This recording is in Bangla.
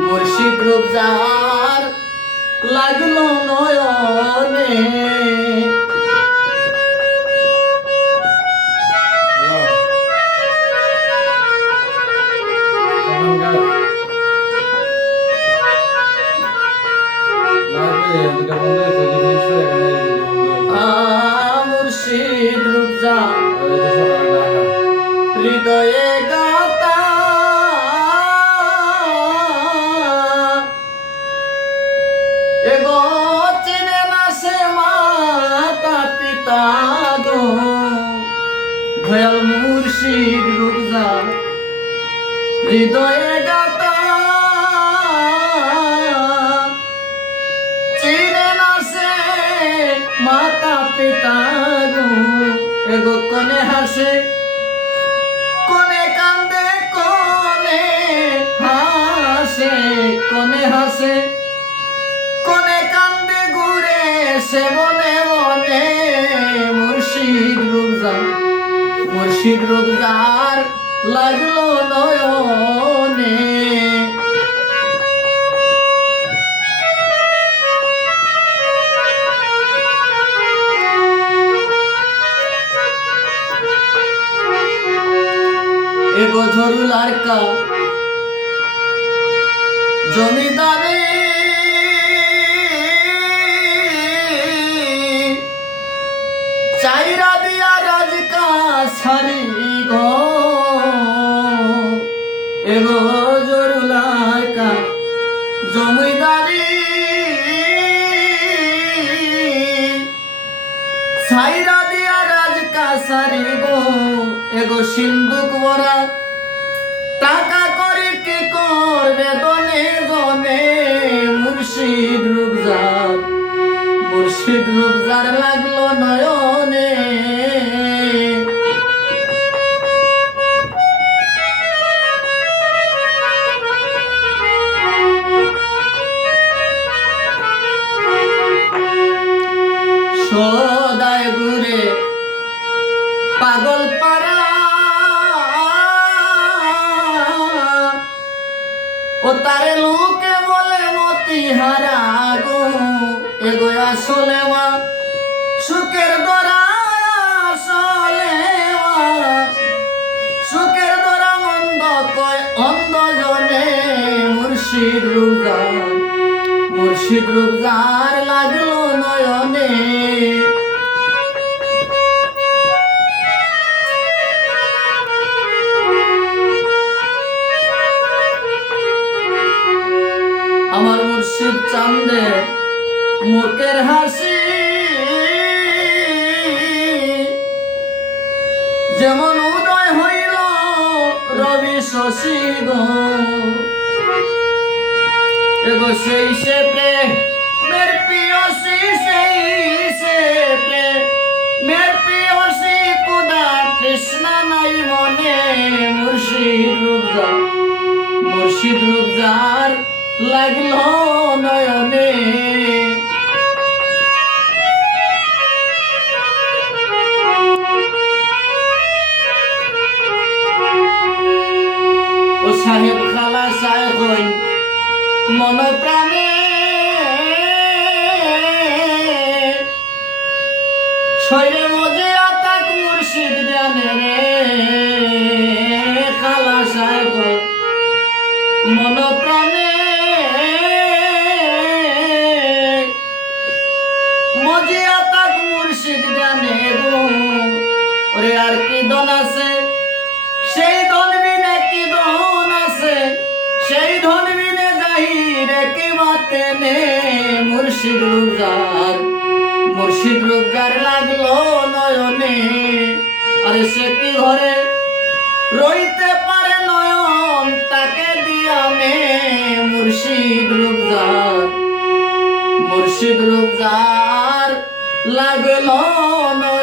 মুর্শিদ রূপজার লাগলো নয়নে মুর্শিদ রূপজার হৃদয়ে গাতা এগো চিনে না সে মাতা পিতা গো দয়াল মুর্শিদ রূপজার হৃদয়ে গাতা চিনে না সে মাতা পিতা গো এগো কোনে হাসে কোনে কান্দে কোনে হাসে কোনে হাসে কোনে কান্দে ঘুরে সে মনে মনে মুর্শিদ রূপজার লাগলো নয়নে এগো ঝরুলার কা জমিদারি চাইরা দিয়া রাজকা সারি গো এগো ঝরুলার কা জমিদারি চাইরা দিয়া রাজকা সারি গো এগো সিন্ধুক ভরা টাকা করে কি করবে দনে দনে মুর্শিদ রূপজার লাগলো নয়নে সদায় ঘুরে পাগল পাড়া ও তারে লোকে বলে মতিহারা গো এগো আসলে মা সুখের দরা আসলে সুখের দরা মন্দ কয় অন্ধ জনে মুর্শিদ রূপজার লাগলো নয়নে আমার মুর্শিদ চান্দে মুখের হাসি যেমন উদয় হইল রবি শশী গো এগো সেই সে প্রেমের পিয়সী সেই সে প্রেমের পিয়সী কুদা কৃষ্ণা নাই মনে মুর্শিদ রূপজার লাগলো নয়নে ও সাহেব খালা সাহেব হইন মন প্রাণে শৈরে মজে আতাক মুর্শিদ জানে রে খালা সাহেব মন প্রাণে মজে আতাক মুর্শিদ জানে গো ওরে আর কি দন আছে সেই ধন বিনে কি ধন আছে সেই ধন বিনে যাহিরে কি বাতে নে মুর্শিদ রূপজার লাগলো নয়নে আরে সে কি ঘরে রইতে পারে নয়ন তাকে দিয়া মে মুর্শিদ রূপজার লাগলো নয়নে।